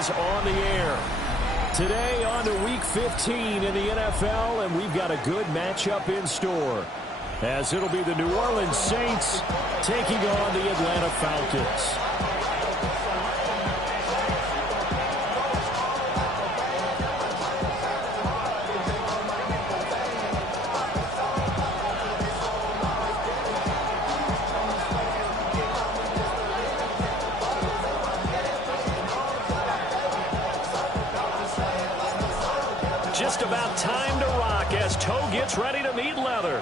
is on the air. Today on to Week 15 in the NFL, and we've got a good matchup in store, as it'll be the New Orleans Saints taking on the Atlanta Falcons. Just about time to rock as Toe gets ready to meet leather.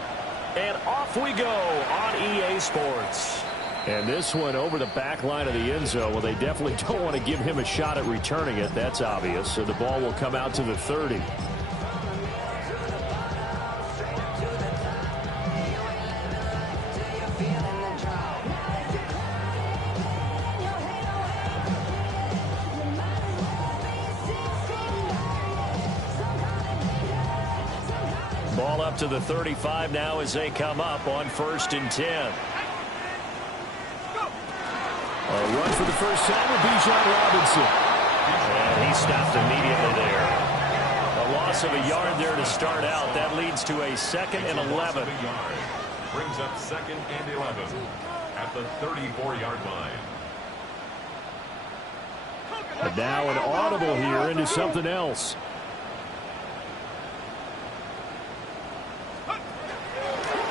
And off we go on EA Sports. And this one over the back line of the end zone. Well, they definitely don't want to give him a shot at returning it. That's obvious. So the ball will come out to the 30. Ball up to the 35 now as they come up on 1st and 10. A run for the first time with Bijan Robinson. And he stopped immediately there. A loss of a yard there to start out. That leads to a 2nd and 11. Brings up 2nd and 11 at the 34-yard line. And now an audible here into something else.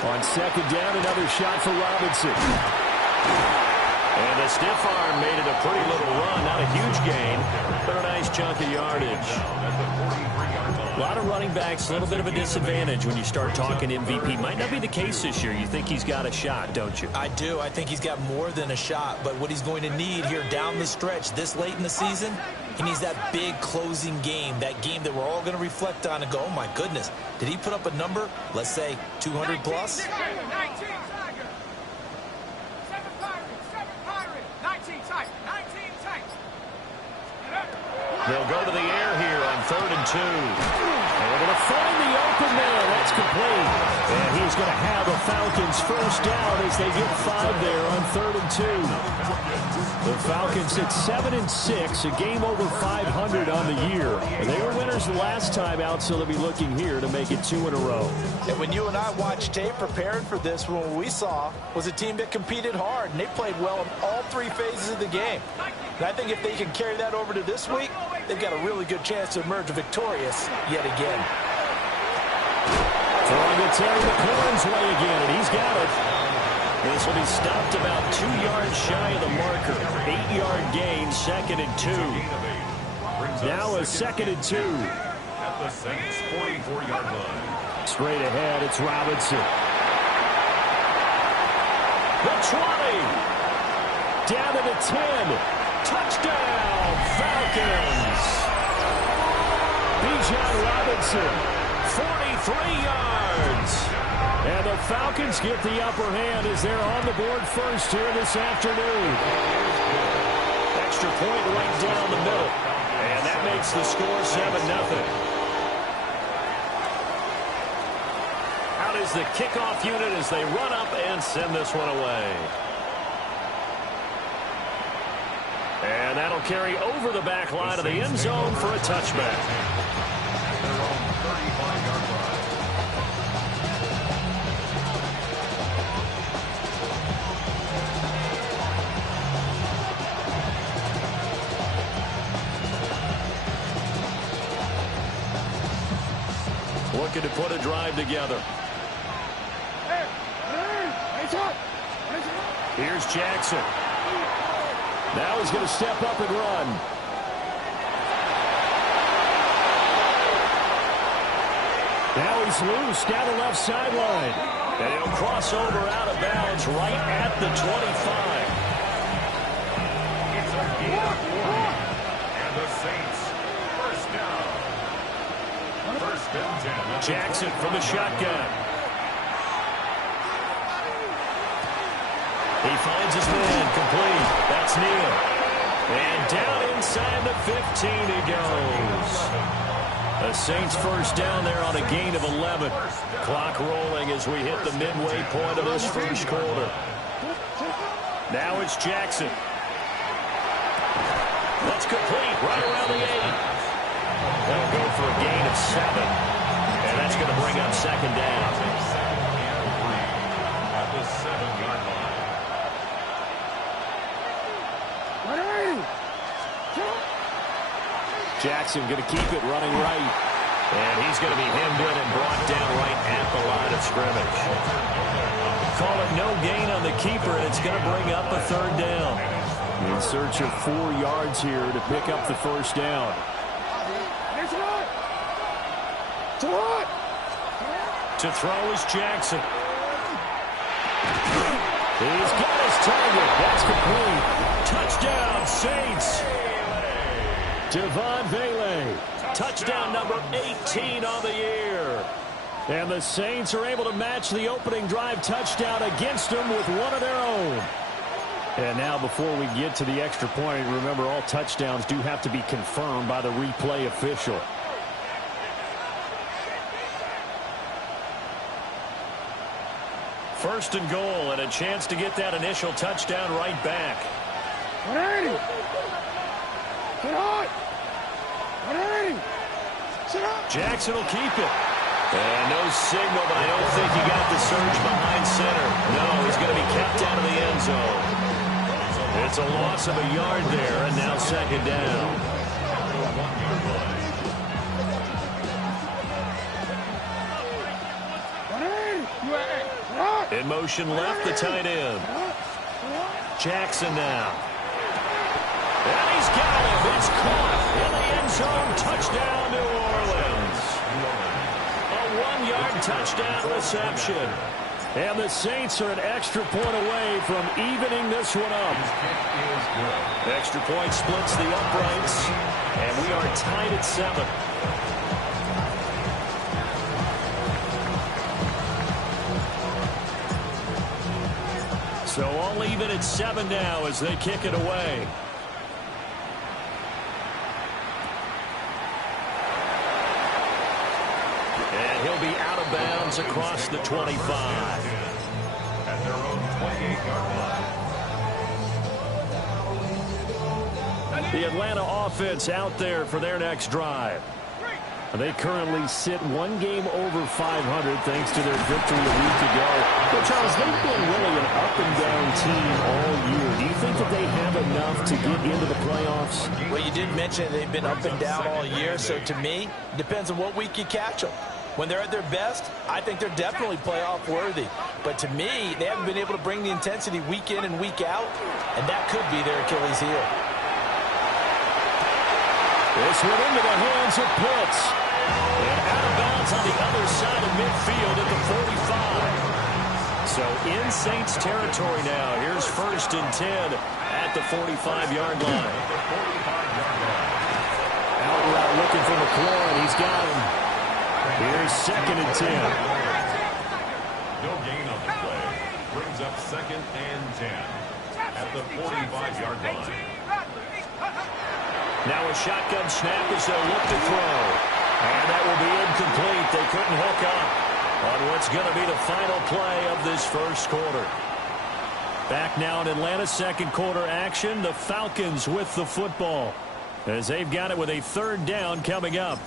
On 2nd down, another shot for Robinson. And a stiff arm made it a pretty little run. Not a huge gain, but a nice chunk of yardage. A lot of running backs, a little bit of a disadvantage when you start talking MVP. Might not be the case this year. You think he's got a shot, don't you? I do. I think he's got more than a shot. But what he's going to need here down the stretch this late in the season, he needs that big closing game, that game that we're all going to reflect on and go, oh, my goodness, did he put up a number, let's say, 200 plus? They'll go to the air here on 3rd and 2. Able to find the open man. That's complete. And he's going to have a Falcons first down as they get 5 there on 3rd and 2. The Falcons at 7-6, a game over 500 on the year. And they were winners the last time out, so they'll be looking here to make it 2 in a row. And when you and I watched tape preparing for this, what we saw was a team that competed hard, and they played well in all 3 phases of the game. And I think if they can carry that over to this week, they've got a really good chance to emerge victorious yet again. Throwing it Terry McLaurin's way again, and he's got it. This will be stopped about 2 yards shy of the marker. 8-yard gain, 2nd and 2. Now a 2nd and 2. At the Saints' 44-yard line. Straight ahead, it's Robinson. The 20. Down to the 10. Touchdown, Falcons. Bijan Robinson, 43 yards. And the Falcons get the upper hand as they're on the board first here this afternoon. Extra point right down the middle. And that makes the score 7-0. Out is the kickoff unit as they run up and send this one away. And that'll carry over the back line of the end zone for a touchback. Their own 35-yard line. Looking to put a drive together. Here's Jackson. Now he's going to step up and run. Now he's loose down the left sideline. And he'll cross over out of bounds right at the 25. It's a gain of 4. And the Saints, first down. 1st and 10. Jackson from the shotgun. He finds his man complete. That's Neal. And down inside the 15 he goes. The Saints first down there on a gain of 11. Clock rolling as we hit the midway point of this first quarter. Now it's Jackson. The That's complete right around the 8. They'll go for a gain of 7. And that's going to bring up second down. Second and 3 at the 7-yard line. Jackson going to keep it running right. And he's going to be hemmed in and brought down right at the line of scrimmage. Call it no gain on the keeper, and it's going to bring up a third down. In search of 4 yards here to pick up the first down. To throw is Jackson. He's got his target. That's complete. Touchdown, Saints. Devon Vele. Touchdown number 18 on the year. And the Saints are able to match the opening drive touchdown against them with one of their own. And now before we get to the extra point, remember all touchdowns do have to be confirmed by the replay official. First and goal, and a chance to get that initial touchdown right back. Jackson will keep it. And no signal, but I don't think he got the surge behind center. No, he's going to be kept out of the end zone. It's a loss of a yard there, and now second down. In motion left, the tight end. Jackson now. And he's got him. It's caught in the end zone. Touchdown, New Orleans. A 1-yard touchdown reception. And the Saints are an extra point away from evening this one up. Extra point splits the uprights. And we are tied at 7. So all even at 7 now as they kick it away. And he'll be out of bounds across the 25. At their own 28-yard line. The Atlanta offense out there for their next drive. They currently sit 1 game over 500 thanks to their victory a week ago. But Charles, they've been really an up-and-down team all year. Do you think that they have enough to get into the playoffs? Well, you did mention they've been up and down all year, so to me, it depends on what week you catch them. When they're at their best, I think they're definitely playoff worthy. But to me, they haven't been able to bring the intensity week in and week out, and that could be their Achilles heel. This one into the hands of Pitts. And out of bounds on the other side of midfield at the 45. So in Saints territory now. Here's 1st and 10 at the 45-yard line. Out route looking for McLaurin. He's got him. Here's 2nd and 10. No gain on the play. Brings up 2nd and 10 at the 45-yard line. Now a shotgun snap as they'll look to throw. And that will be incomplete. They couldn't hook up on what's going to be the final play of this first quarter. Back now in Atlanta's second quarter action. The Falcons with the football as they've got it with a 3rd down coming up.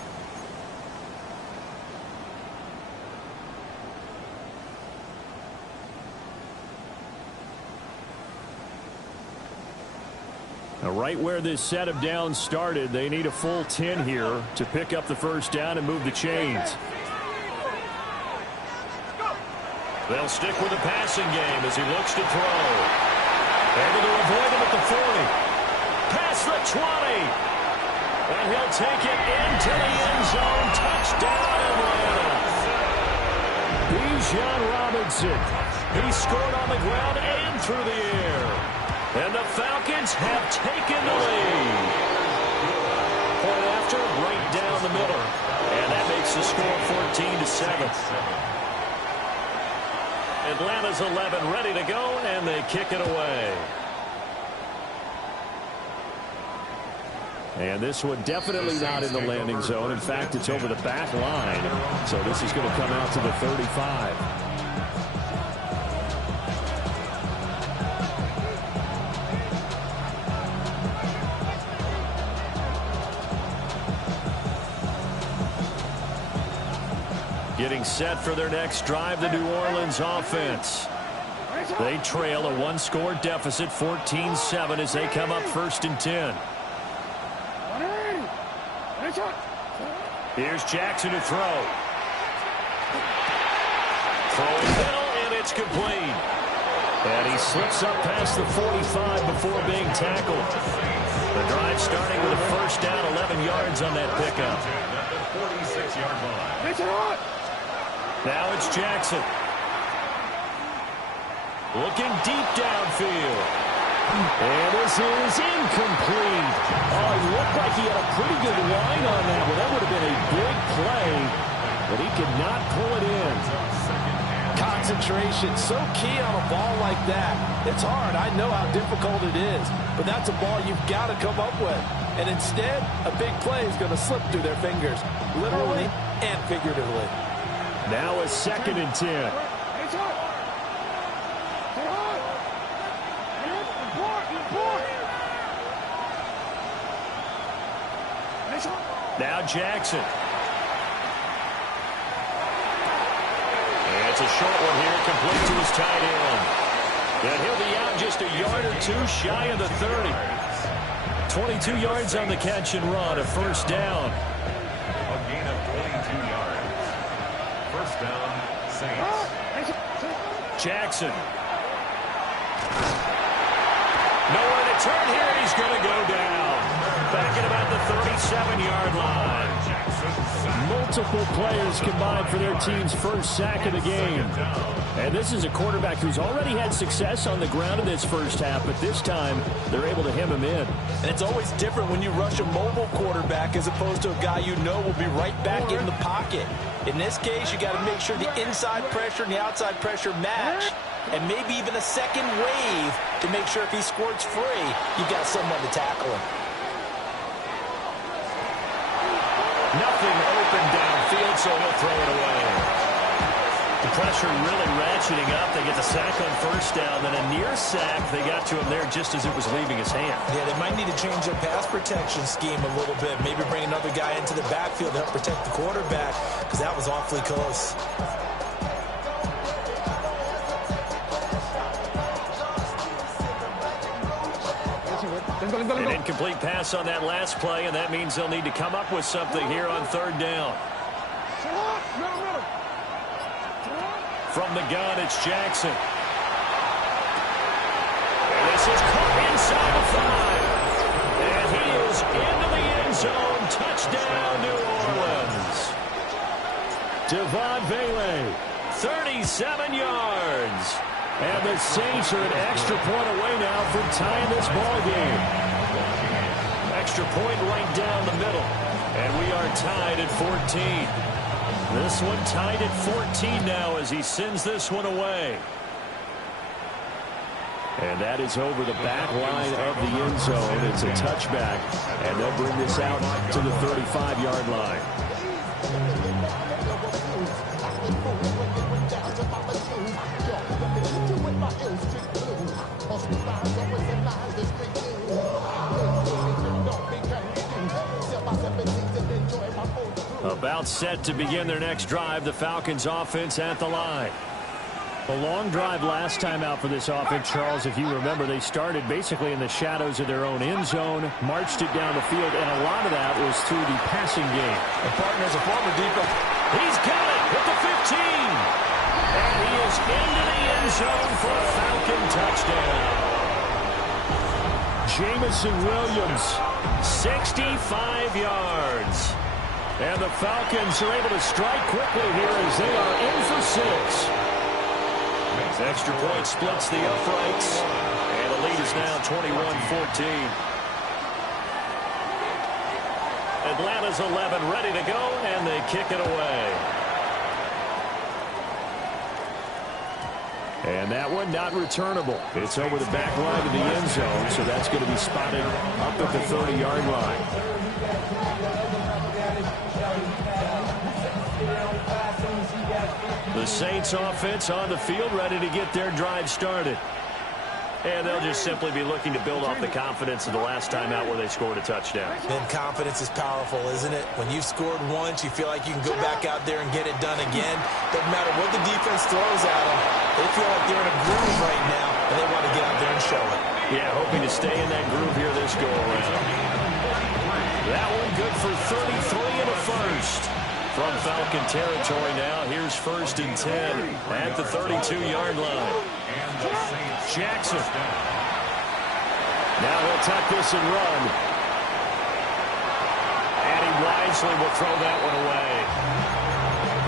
Now, right where this set of downs started, they need a full 10 here to pick up the first down and move the chains. They'll stick with the passing game as he looks to throw. Able to avoid him at the 40. Past the 20. And he'll take it into the end zone. Touchdown, Atlanta. Bijan Robinson. He scored on the ground and through the air. And the Falcons have taken the lead. Point after, right down the middle. And that makes the score 14-7. Atlanta's 11 ready to go, and they kick it away. And this one definitely not in the landing zone. In fact, it's over the back line. So this is going to come out to the 35. Getting set for their next drive, the New Orleans offense. They trail a one-score deficit, 14-7, as they come up 1st and 10. Here's Jackson to throw. Throwing middle, and it's complete. And he slips up past the 45 before being tackled. The drive starting with a first down, 11 yards on that pickup. Now it's Jackson. Looking deep downfield. And this is incomplete. Oh, he looked like he had a pretty good line on that one. That would have been a big play, but he could not pull it in. Concentration, so key on a ball like that. It's hard. I know how difficult it is, but that's a ball you've got to come up with. And instead, a big play is going to slip through their fingers, literally and figuratively. Now a 2nd and 10. Now Jackson. And it's a short one here, complete to his tight end. And he'll be out just a yard or two shy of the 30. 22 yards on the catch and run, a first down. A gain of 22 yards. First down, Saints. Jackson. Nowhere to turn here, and he's going to go down. Back at about the 37-yard line. Multiple players combined for their team's first sack of the game. And this is a quarterback who's already had success on the ground in this first half, but this time they're able to hem him in. And it's always different when you rush a mobile quarterback as opposed to a guy you know will be right back in the pocket. In this case, you got to make sure the inside pressure and the outside pressure match, and maybe even a second wave to make sure if he squirts free, you've got someone to tackle him. Nothing open downfield, so he'll throw it away. The pressure really ratcheting up. They get the sack on first down, then a near sack. They got to him there just as it was leaving his hand. Yeah, they might need to change their pass protection scheme a little bit. Maybe bring another guy into the backfield to help protect the quarterback, because that was awfully close. An incomplete pass on that last play, and that means they'll need to come up with something here on 3rd down. From the gun, it's Jackson. And this is caught inside the 5. And he is into the end zone. Touchdown, New Orleans. Devon Bailey, 37 yards. And the Saints are an extra point away now from tying this ball game. Extra point right down the middle. And we are tied at 14. This one tied at 14 now as he sends this one away. And that is over the back line of the end zone. It's a touchback. And they'll bring this out to the 35-yard line. About set to begin their next drive, the Falcons offense at the line. A long drive last time out for this offense, Charles. If you remember, they started basically in the shadows of their own end zone, marched it down the field, and a lot of that was through the passing game. The partner's a former defense. He's got it at the 15. And he is into the end zone for a Falcon touchdown. Jameson Williams, 65 yards. And the Falcons are able to strike quickly here as they are in for 6. Extra point splits the uprights. And the lead is now 21-14. Atlanta's 11 ready to go, and they kick it away. And that one not returnable. It's over the back line of the end zone, so that's going to be spotted up at the 30-yard line. The Saints offense on the field ready to get their drive started. And they'll just simply be looking to build off the confidence of the last time out where they scored a touchdown. And confidence is powerful, isn't it? When you've scored once, you feel like you can go back out there and get it done again. Doesn't matter what the defense throws at them. They feel like they're in a groove right now, and they want to get out there and show it. Yeah, hoping to stay in that groove here this go around. That one good for 33 and a first. From Falcon territory now, here's 1st and 10 at the 32-yard line. Jackson. Now he'll tuck this and run. And he wisely will throw that one away.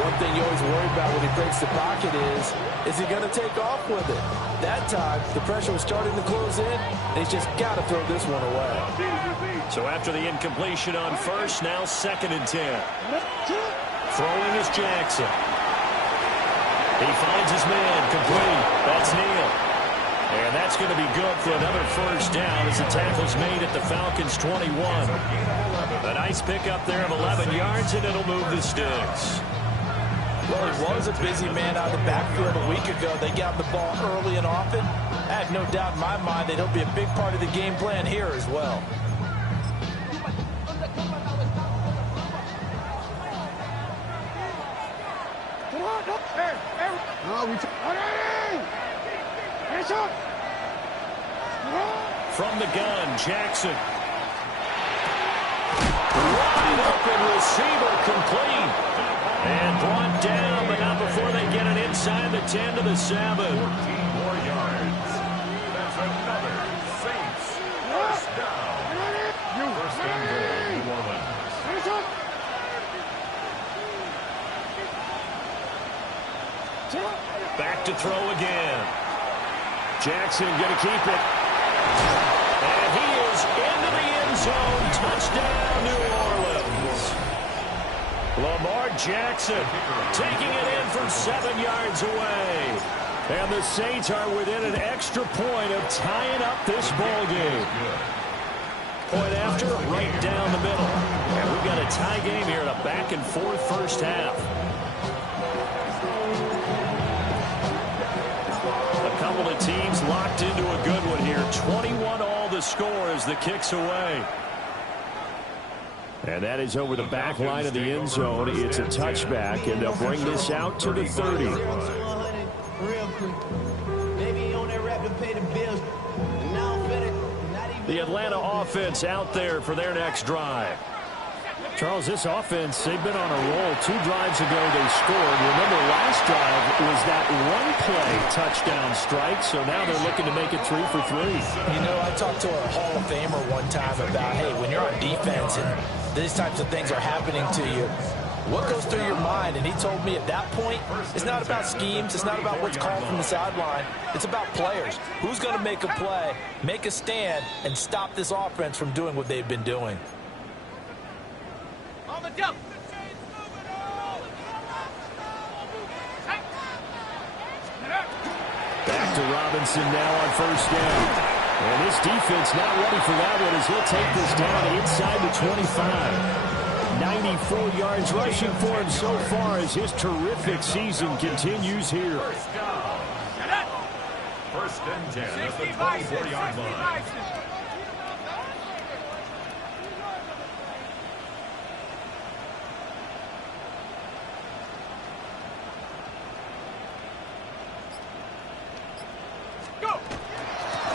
One thing you always worry about when he breaks the pocket is he going to take off with it? That time, the pressure was starting to close in, and he's just got to throw this one away. So after the incompletion on first, now 2nd and 10. Throwing is Jackson. He finds his man, complete. That's Neal. And that's going to be good for another first down as the tackle's made at the Falcons' 21. A nice pickup there of 11 yards, and it'll move the sticks. Well, he was a busy man out of the backfield a week ago. They got the ball early and often. I have no doubt in my mind that he'll be a big part of the game plan here as well. From the gun, Jackson. Wide open receiver, complete. And brought down, but not before they get it inside the 10 to the 7. 14 more yards. That's another Saints first down. First and goal, New Orleans. Back to throw again. Jackson going to keep it. And he is into the end zone. Touchdown, New Orleans. Lamar Jackson taking it in from 7 yards away. And the Saints are within an extra point of tying up this ball game. Point after, right down the middle. And we've got a tie game here in a back-and-forth first half. A couple of teams locked into a good one here. 21-all the score as the kick's away. And that is over the back line of the end zone. It's a touchback, and they'll bring this out to the 30. Real quick. Maybe on that rap to pay the bills. And now I'm better. The Atlanta offense out there for their next drive. Charles, this offense, they've been on a roll. 2 drives ago they scored. Remember, last drive was that one-play touchdown strike, so now they're looking to make it 3 for 3. You know, I talked to a Hall of Famer one time about, hey, when you're on defense and these types of things are happening to you, what goes through your mind? And he told me at that point, it's not about schemes. It's not about what's called from the sideline. It's about players. Who's going to make a play, make a stand, and stop this offense from doing what they've been doing? On the jump. Back to Robinson now on first down. And this defense not ready for that one as he'll take this down inside the 25. 94 yards rushing for him so far as his terrific season continues here. First and 10 at the 24-yard line.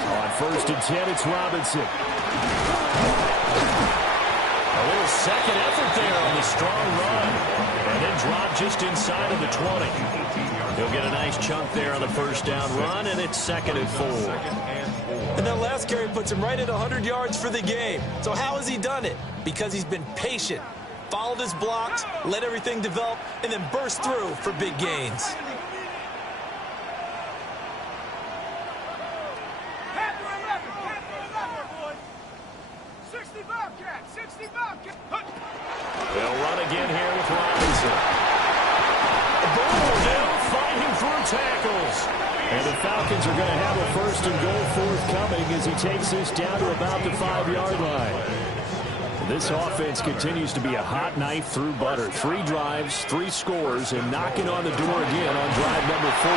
On first and 10, it's Robinson. A little second effort there on the strong run. And then drop just inside of the 20. He'll get a nice chunk there on the first down run, and it's 2nd and 4. And that last carry puts him right at 100 yards for the game. So how has he done it? Because he's been patient, followed his blocks, let everything develop, and then burst through for big gains. They'll run again here with Robinson. They'll fighting through tackles. And the Falcons are going to have a first and goal forthcoming as he takes this down to about the 5-yard line. This offense continues to be a hot knife through butter. 3 drives, 3 scores, and knocking on the door again on drive number 4.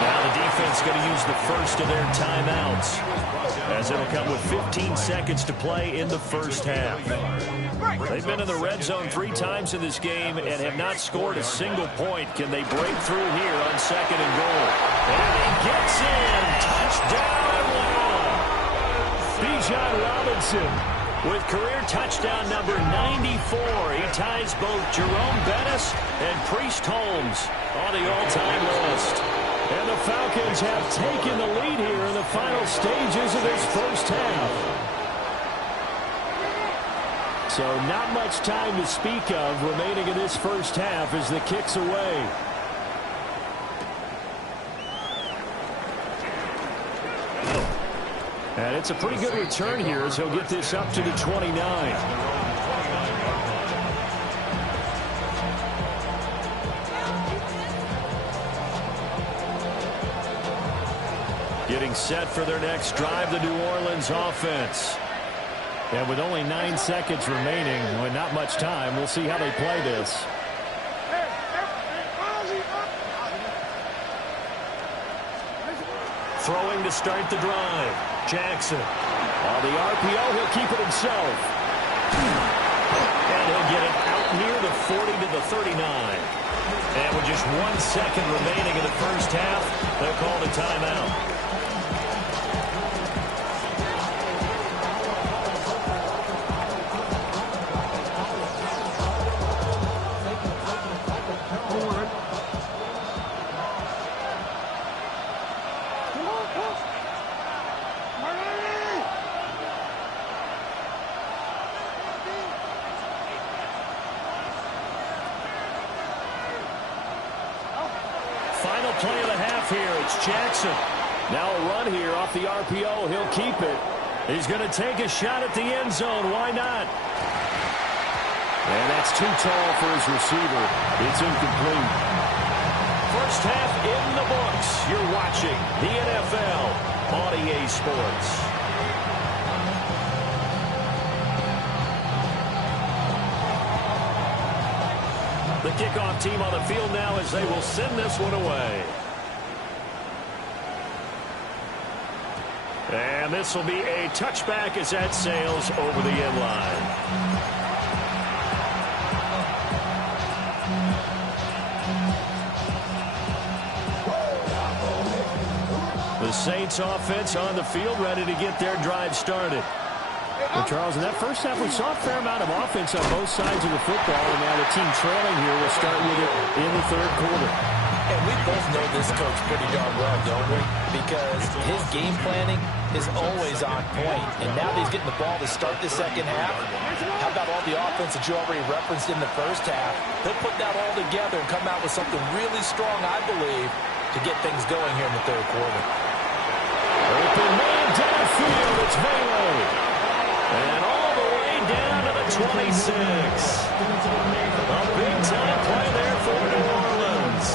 Now the defense going to use the first of their timeouts, as it'll come with 15 seconds to play in the first half. They've been in the red zone 3 times in this game and have not scored a single point. Can they break through here on 2nd and goal? And he gets in. Touchdown, Atlanta. Bijan Robinson with career touchdown number 94. He ties both Jerome Bettis and Priest Holmes on the all-time list. And the Falcons have taken the lead here in the final stages of this first half. So not much time to speak of remaining in this first half as the kick's away. And it's a pretty good return here as he'll get this up to the 29. Getting set for their next drive, the New Orleans offense. And with only 9 seconds remaining, with not much time, we'll see how they play this. Throwing to start the drive. Jackson. On the RPO, he'll keep it himself. And he'll get it out near the 40 to the 39. And with just 1 second remaining in the first half, they'll call the timeout. Final play of the half here. It's Jackson. Now a run here off the RPO. He'll keep it. He's going to take a shot at the end zone. Why not? And that's too tall for his receiver. It's incomplete. First half in the books. You're watching the NFL on EA Sports. The kickoff team on the field now as they will send this one away. And this will be a touchback as that sails over the end line. The Saints offense on the field ready to get their drive started. Well, Charles, in that first half, we saw a fair amount of offense on both sides of the football, and now the team trailing here will start with it in the third quarter. And we both know this coach pretty darn well, don't we? Because his game planning is always on point. And now that he's getting the ball to start the second half, how about all the offense that you already referenced in the first half? He'll put that all together and come out with something really strong, I believe, to get things going here in the third quarter. Open man downfield, it's Vele. And all the way down to the 26. A big-time play there for New Orleans.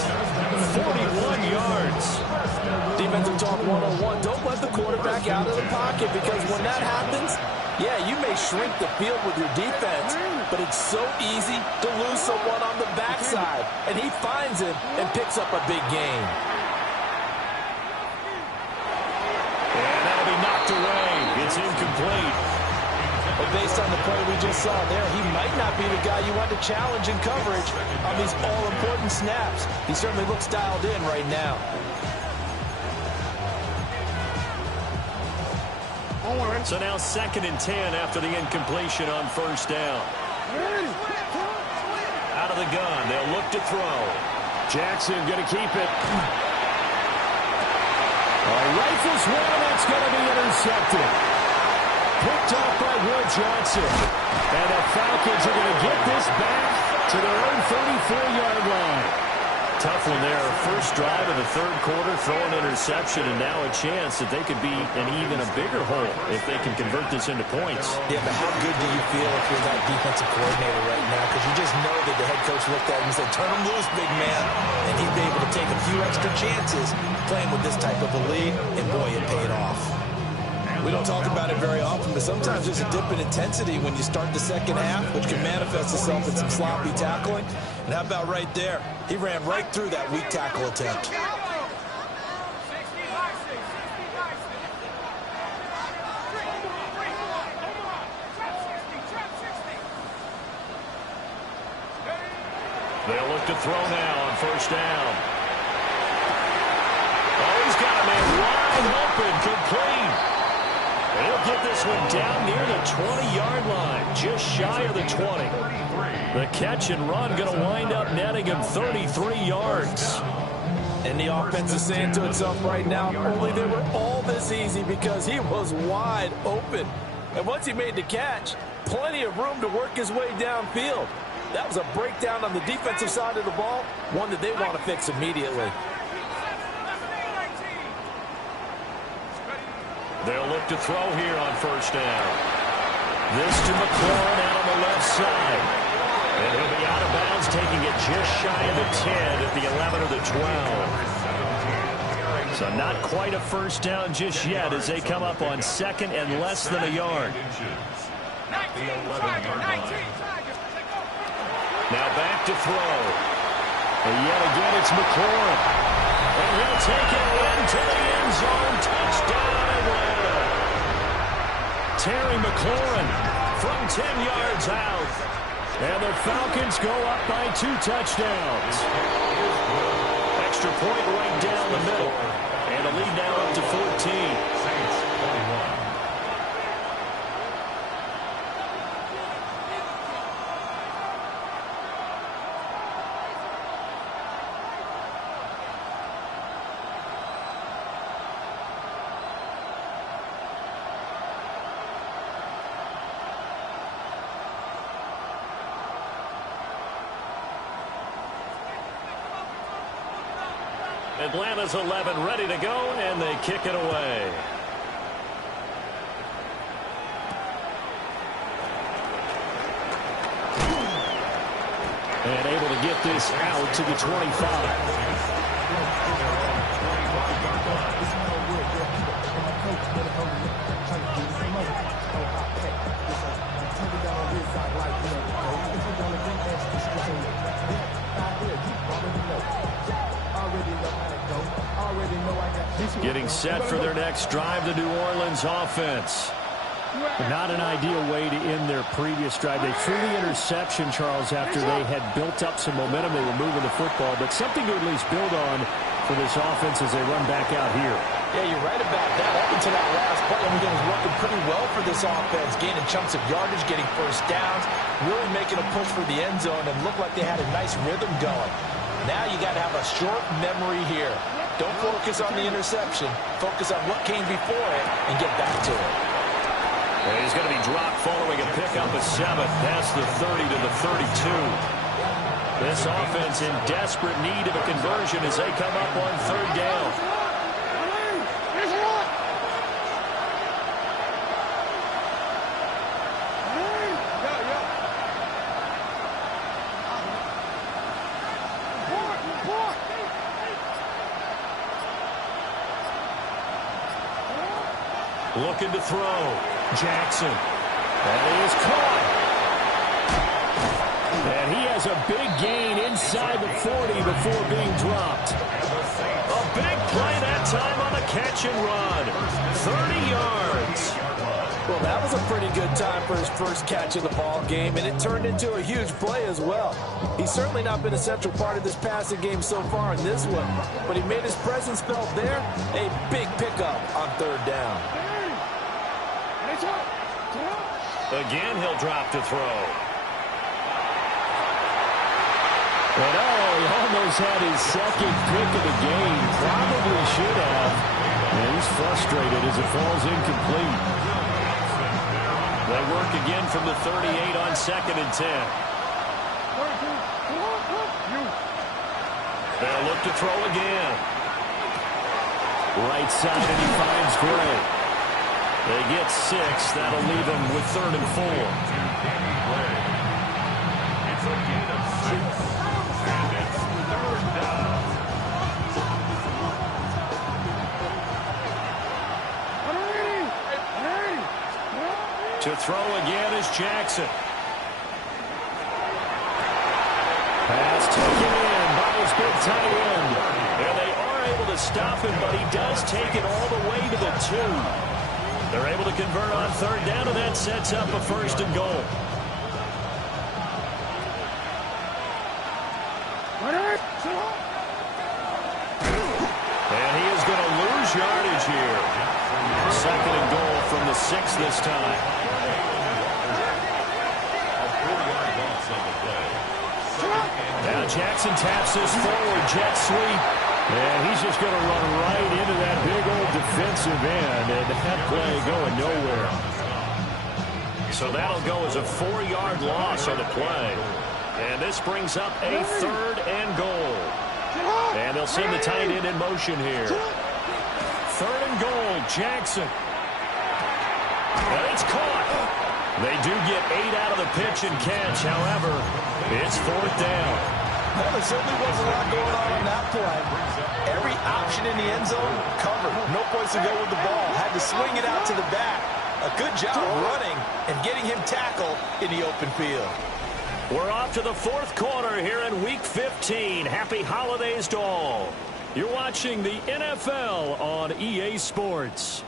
41 yards. Defensive talk 101. Don't let the quarterback out of the pocket, because when that happens, yeah, you may shrink the field with your defense, but it's so easy to lose someone on the backside. And he finds him and picks up a big gain. And that'll be knocked away. It's incomplete. But based on the play we just saw there, he might not be the guy you want to challenge in coverage on these all-important snaps. He certainly looks dialed in right now. So now 2nd and 10 after the incompletion on first down. Out of the gun, they'll look to throw. Jackson going to keep it. Rifles one, that's going to be intercepted. Picked off by Will Johnson. And the Falcons are going to get this back to their own 34-yard line. Tough one there. First drive of the third quarter, throw an interception, and now a chance that they could be in even a bigger hole if they can convert this into points. Yeah, but how good do you feel if you're that defensive coordinator right now? Because you just know that the head coach looked at him and said, turn him loose, big man. And he'd be able to take a few extra chances playing with this type of a lead, and boy, it paid off. We don't talk about it very often, but sometimes there's a dip in intensity when you start the second half, which can manifest itself in some sloppy tackling. And how about right there? He ran right through that weak tackle attempt. They'll look to throw now on first down. Oh, he's got a man wide open, complete. And he'll get this one down near the 20-yard line, just shy of the 20. The catch and run going to wind up netting him 33 yards. And the offense is saying to itself right now, only they were all this easy because he was wide open. And once he made the catch, plenty of room to work his way downfield. That was a breakdown on the defensive side of the ball, one that they want to fix immediately. They'll look to throw here on first down. This to McLaurin out on the left side. And he'll be out of bounds, taking it just shy of the 10 at the 11 or the 12. So not quite a first down just yet as they come up on second and less than a yard. Now back to throw. And yet again it's McLaurin. And he'll take it into the end zone. Touchdown Atlanta. Terry McLaurin from 10 yards out. And the Falcons go up by 2 touchdowns. Extra point right down the middle. And a lead now up to 14. Atlanta's 11 ready to go, and they kick it away. And able to get this out to the 25. Getting set for their next drive, the New Orleans offense. Not an ideal way to end their previous drive. They threw the interception, Charles, after they had built up some momentum. They were moving the football, but something to at least build on for this offense as they run back out here. Yeah, you're right about that. Up until that last play, everything was working pretty well for this offense, gaining chunks of yardage, getting first downs, really making a push for the end zone, and looked like they had a nice rhythm going. Now you got to have a short memory here. Don't focus on the interception. Focus on what came before it and get back to it. And he's going to be dropped following a pickup of 7 past the 30 to the 32. This offense in desperate need of a conversion as they come up on third down. Looking to throw. Jackson. And he is caught. And he has a big gain inside the 40 before being dropped. A big play that time on the catch and run. 30 yards. Well, that was a pretty good time for his first catch of the ball game, and it turned into a huge play as well. He's certainly not been a central part of this passing game so far in this one, but he made his presence felt there. A big pickup on third down. Again, he'll drop to throw. And he almost had his second pick of the game. Probably should have. And he's frustrated as it falls incomplete. They work again from the 38 on second and 10. They'll look to throw again. Right side, and he finds Gray. They get 6. That'll leave them with 3rd and 4. It's a gain of 6. And it's 3rd down. To throw again is Jackson. Pass taken in by his big tight end. And they are able to stop him, but he does take it all the way to the 2. They're able to convert on third down, and that sets up a 1st and goal. 6 this time. Now Jackson taps this forward, jet sweep. And he's just going to run right into that big old defensive end. And that play going nowhere. So that'll go as a 4-yard loss on the play. And this brings up a 3rd and goal. And they'll send the tight end in motion here. 3rd and goal, Jackson. And it's caught. They do get 8 out of the pitch and catch. However, it's 4th down. Well, there certainly wasn't a lot going on that play. Every option in the end zone covered. No place to go with the ball. Had to swing it out to the back. A good job running and getting him tackled in the open field. We're off to the 4th quarter here in Week 15. Happy holidays to all. You're watching the NFL on EA Sports.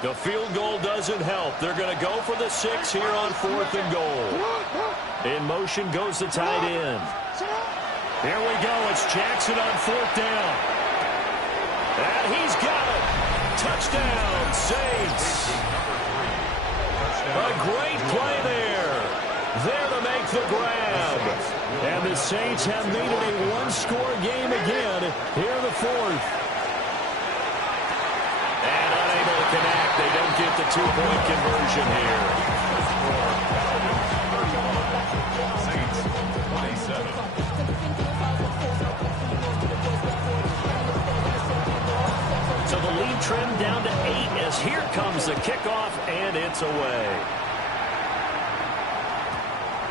The field goal doesn't help. They're going to go for the 6 here on 4th and goal. In motion goes the tight end. Here we go. It's Jackson on 4th down. And he's got it. Touchdown, Saints. A great play there. There to make the grab. And the Saints have made it a 1-score game again here in the 4th. Connect. They don't get the 2-point conversion here. So the lead trimmed down to 8 as here comes the kickoff, and it's away.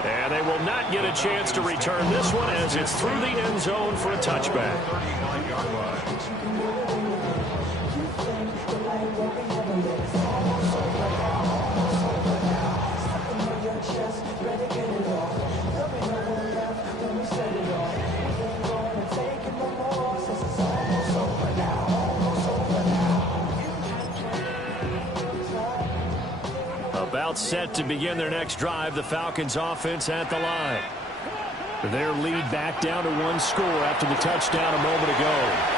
And they will not get a chance to return this one as it's through the end zone for a touchback. About set to begin their next drive, the Falcons offense at the line. Their lead back down to 1 score after the touchdown a moment ago.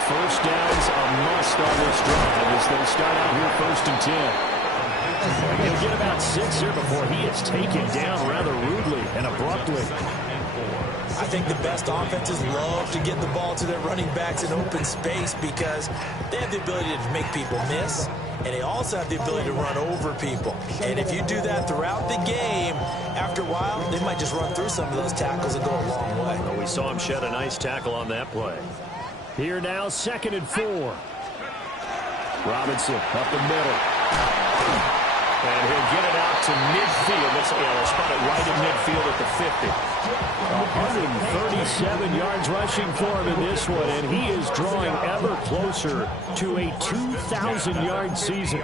First down's a must on this drive as they start out here 1st and 10. He'll get about 6 here before he is taken down rather rudely and abruptly. I think the best offenses love to get the ball to their running backs in open space because they have the ability to make people miss, and they also have the ability to run over people. And if you do that throughout the game, after a while, they might just run through some of those tackles and go a long way. Well, we saw him shed a nice tackle on that play. Here now, 2nd and 4. Robinson up the middle. And he'll get it out to midfield. They'll spot it right in midfield at the 50. 137 yards rushing for him in this one, and he is drawing ever closer to a 2,000-yard season.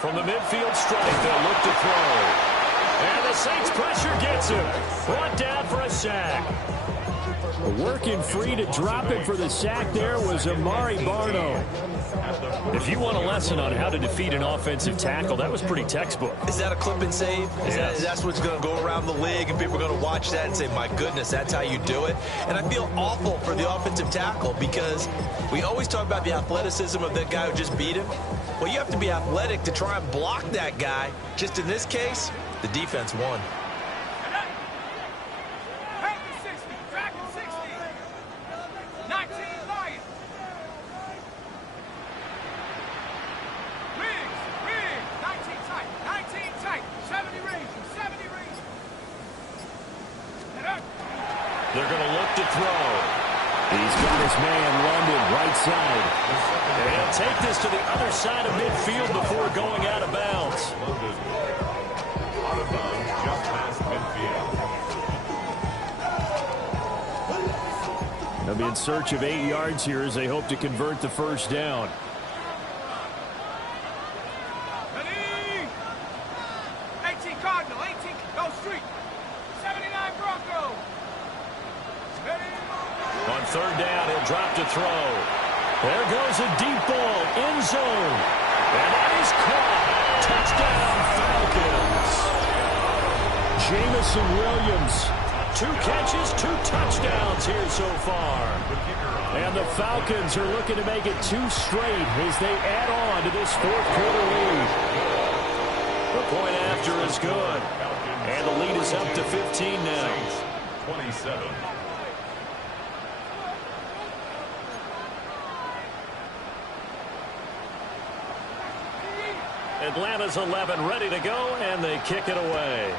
From the midfield strike, they'll look to throw. And the Saints pressure gets him. Brought down for a sack. Working free to drop it for the sack there was Amari Barno. If you want a lesson on how to defeat an offensive tackle, that was pretty textbook. Is that a clip and save? That's what's going to go around the league, and people are going to watch that and say, my goodness, that's how you do it. And I feel awful for the offensive tackle because we always talk about the athleticism of that guy who just beat him. Well, you have to be athletic to try and block that guy. Just in this case, the defense won. They're going to look to throw. He's got his man, London, right side. And he'll take this to the other side of midfield before going out of bounds. Out of bounds, just past midfield. They'll be in search of 8 yards here as they hope to convert the first down. Ready? 18 Cardinal, 18 Go Street, 79 Bronco. Ready? On third down, he'll drop to throw. There goes a deep ball, end zone. And that is caught. Touchdown, Falcons. Jamison Williams. 2 catches, 2 touchdowns here so far. And the Falcons are looking to make it 2 straight as they add on to this fourth-quarter lead. The point after is good. And the lead is up to 15 now. 27. Atlanta's 11 ready to go, and they kick it away.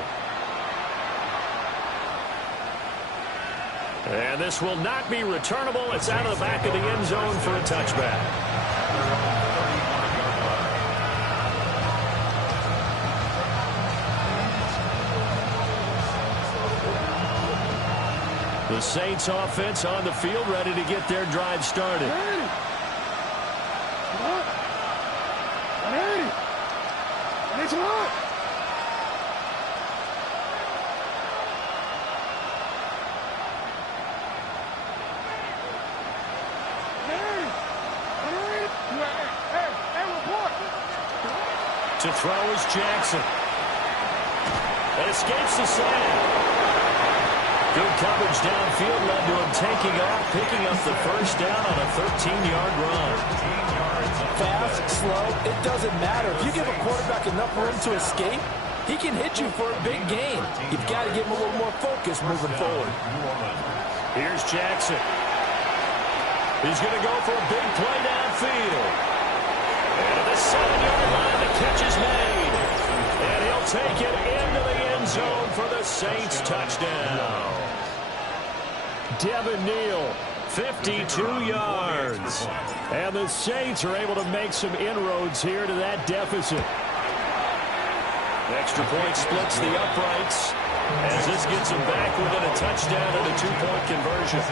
And this will not be returnable. It's out of the back of the end zone for a touchback. The Saints offense on the field ready to get their drive started. To throw is Jackson. It escapes the sack. Good coverage downfield led to him taking off, picking up the first down on a 13-yard run. Fast, slow, it doesn't matter. If you give a quarterback enough room to escape, he can hit you for a big gain. You've got to give him a little more focus moving forward. Here's Jackson. He's going to go for a big play downfield. And at the 7-yard line, the catch is made. And he'll take it into the end zone for the Saints touchdown. Devin Neal, 52 yards. And the Saints are able to make some inroads here to that deficit. Extra point splits the uprights as this gets them back within a touchdown and a 2-point conversion.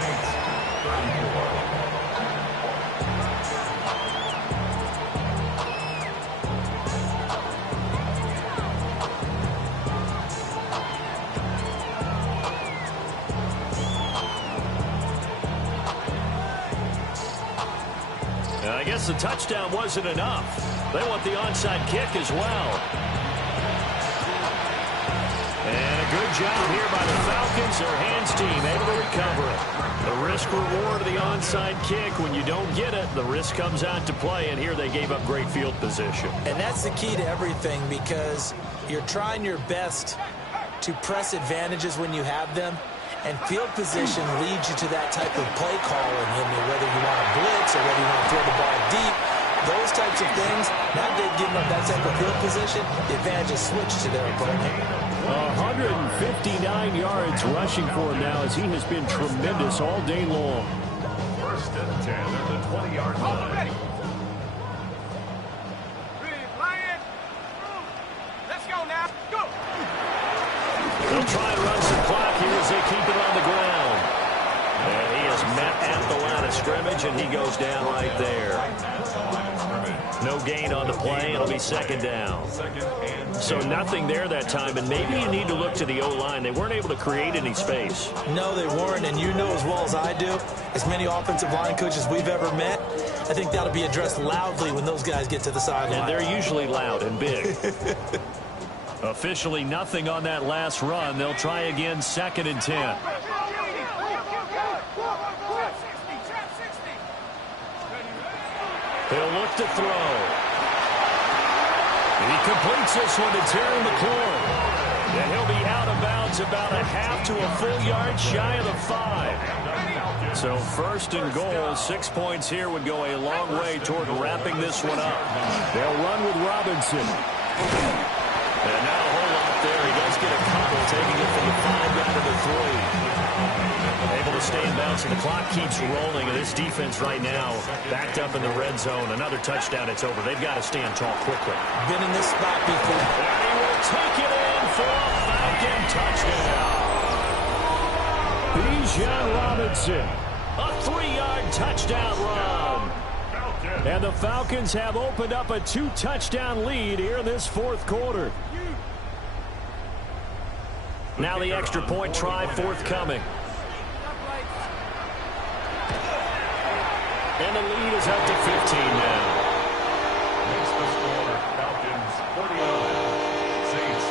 I guess the touchdown wasn't enough. They want the onside kick as well. And a good job here by the Falcons. Their hands team able to recover it. The risk reward of the onside kick. When you don't get it, the risk comes out to play. And here they gave up great field position. And that's the key to everything, because you're trying your best to press advantages when you have them. And field position leads you to that type of play calling, whether you want to blitz or whether you want to throw the ball deep. Those types of things, now they've given up that type of field position, the advantage is switched to their opponent. 159 yards rushing for him now as he has been tremendous all day long. First and 10 at the 20-yard line. Lion. Let's go now. Go. They'll try and run some clock here as they keep it on the ground. And he is met at the line of scrimmage, and he goes down right there. No gain on the play. It'll be second down. So nothing there that time, and maybe you need to look to the O-line. They weren't able to create any space. No, they weren't, and you know as well as I do, as many offensive line coaches we've ever met, I think that'll be addressed loudly when those guys get to the sideline. And they're usually loud and big. Officially nothing on that last run. They'll try again, second and 10. He'll look to throw. He completes this one to Terry McLaurin. And he'll be out of bounds about a half to a full yard shy of the 5. So first and goal, 6 points here would go a long way toward wrapping this one up. They'll run with Robinson. And not a whole lot there. He does get a couple, taking it from the 5 down to the 3. Able to stay in bounds timeouts, and the clock keeps rolling. And this defense right now backed up in the red zone. Another touchdown, it's over. They've got to stand tall quickly. Been in this spot before. And he will take it in for a Falcon touchdown. Bijan Robinson, a 3-yard touchdown run. And the Falcons have opened up a 2-touchdown lead here in this fourth quarter. Now the extra point try forthcoming. And the lead is up to 15 now. Makes the score Falcons 49, Saints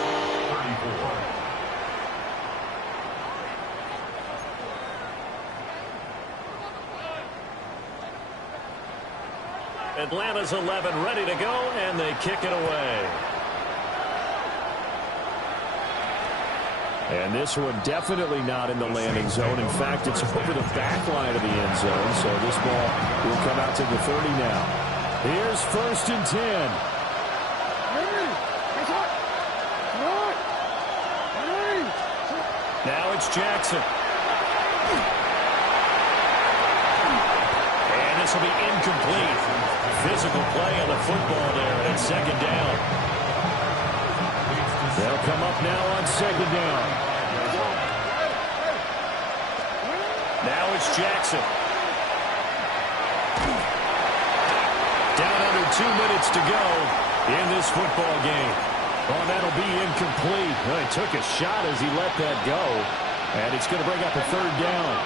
34. Atlanta's 11 ready to go, and they kick it away. And this one definitely not in the landing zone. In fact, it's over the back line of the end zone, so this ball will come out to the 30 now. Here's 1st and 10. Now it's Jackson. And this will be incomplete. Physical play on the football there, and it's 2nd down. They'll come up now on 2nd down. Now it's Jackson. Down under 2 minutes to go in this football game. Oh, that'll be incomplete. Well, he took a shot as he let that go. And it's going to bring up a 3rd down.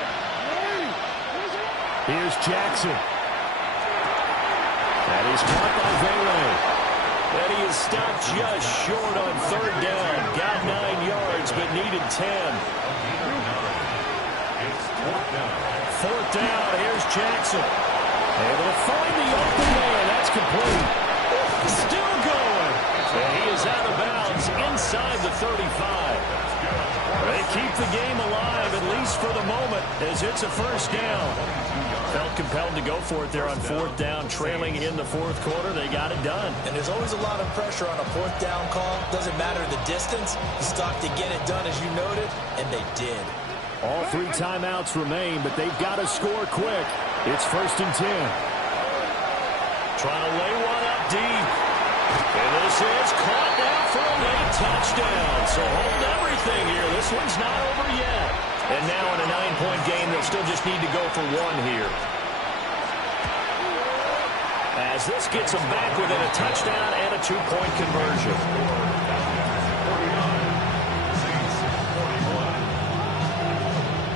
Here's Jackson. That is caught by Vele. And he is stopped just short on 3rd down. Got 9 yards, but needed 10. It's 4th down. 4th down. Here's Jackson. Able to find the open man. That's complete. Still going. And he is out of bounds inside the 35. They keep the game alive, at least for the moment, as it's a 1st down. Felt compelled to go for it there on 4th down, trailing in the 4th quarter. They got it done. And there's always a lot of pressure on a 4th down call. Doesn't matter the distance. You stop to get it done, as you noted, and they did. All 3 timeouts remain, but they've got to score quick. It's 1st and 10. Trying to lay one up deep. And this is caught now for a late touchdown. So hold everything here. This one's not over yet. And now in a 9-point game, they'll still just need to go for 1 here. As this gets them back within a touchdown and a 2-point conversion.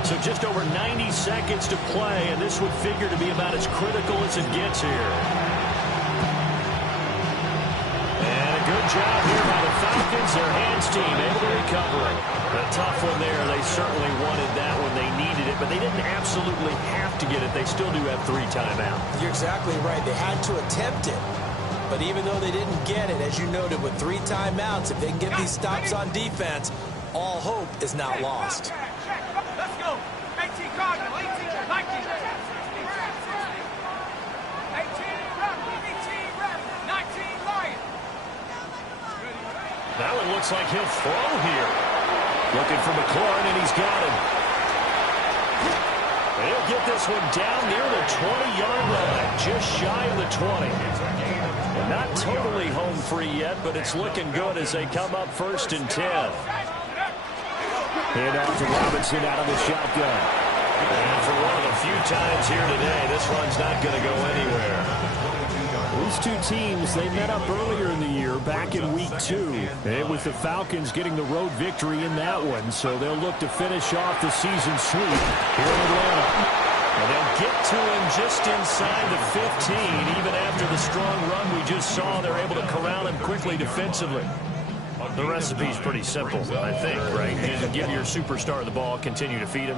So just over 90 seconds to play, and this would figure to be about as critical as it gets here. And a good job here by the Falcons. Their hands team able to recover it. A tough one there. They certainly wanted that one. They needed it, but they didn't absolutely have to get it. They still do have 3 timeouts. You're exactly right. They had to attempt it. But even though they didn't get it, as you noted, with 3 timeouts, if they can get these stops on defense, all hope is not lost. Let's go. 18 Cardinal, 18 Nike. 18 Rebel, 18 Rebel, 19 Lion. That one looks like he'll throw here. Looking for McLaurin, and he's got him. He'll get this one down near the 20-yard line, just shy of the 20. And not totally home free yet, but it's looking good as they come up 1st and 10. Hand off to Robinson out of the shotgun. And for one of the few times here today, this run's not going to go anywhere. These 2 teams, they met up earlier in the year, back in week 2. And with the Falcons getting the road victory in that one, so they'll look to finish off the season sweep here in Atlanta. And they'll get to him just inside the 15. Even after the strong run we just saw, they're able to corral him quickly defensively. The recipe's pretty simple, I think, right? Just give your superstar the ball, continue to feed him.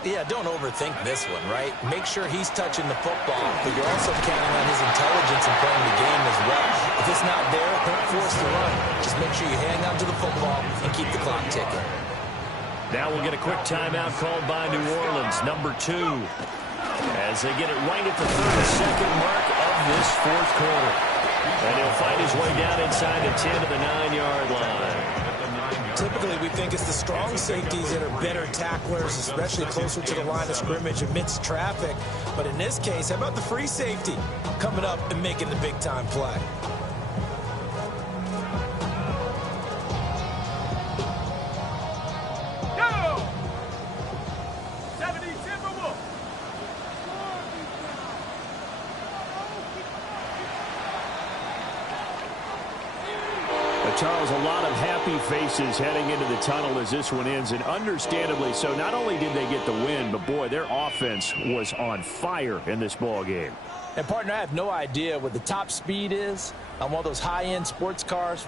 Yeah, don't overthink this one, right? Make sure he's touching the football, but you're also counting on his intelligence in playing the game as well. If it's not there, don't force the run. Just make sure you hang on to the football and keep the clock ticking. Now we'll get a quick timeout called by New Orleans, number 2, as they get it right at the 32nd mark of this 4th quarter. And he'll find his way down inside the 10 to the 9-yard line. Typically, we think it's the strong safeties that are better tacklers, especially closer to the line of scrimmage amidst traffic. But in this case, how about the free safety coming up and making the big-time play? Go! 70 Timberwolves. Charles, a lot of happy faces heading into the tunnel as this one ends, and understandably so. Not only did they get the win, but boy, their offense was on fire in this ball game. And partner, I have no idea what the top speed is on one of those high-end sports cars.